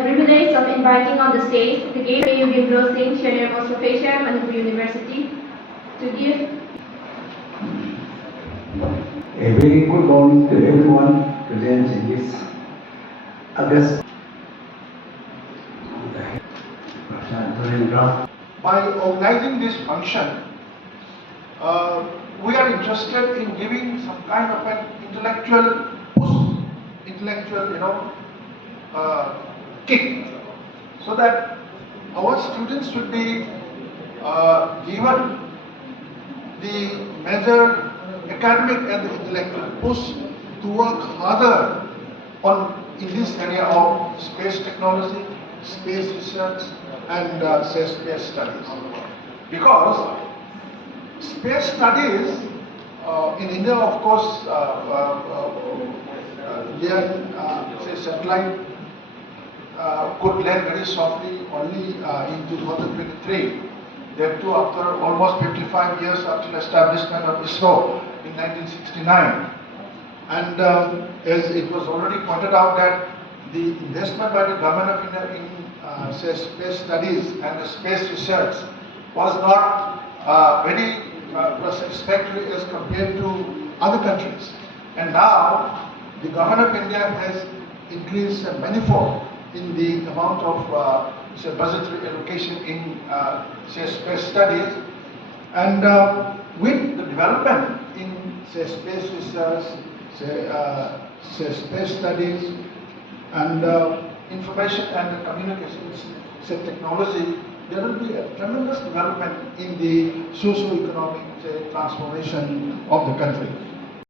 the privilege of inviting on the stage the Gay Union Closing Chair of Association Manipur University to give A very good morning to everyone present in this August. By organizing this function, we are interested in giving some kind of an intellectual push, kick, so that our students should be given the major academic and the intellectual push to work harder in this area of space technology, space research, and space studies. Because space studies in India, of course, satellite could land very softly only in 2023. That too after almost 55 years after the establishment of ISRO in 1969. And as it was already pointed out that the investment by the government of India in space studies and space research was not very satisfactory as compared to other countries. And now the government of India has increased manifold in the amount of budgetary allocation in space studies, and with the development in space research, space studies, and information and communications technology, there will be a tremendous development in the socio-economic transformation of the country.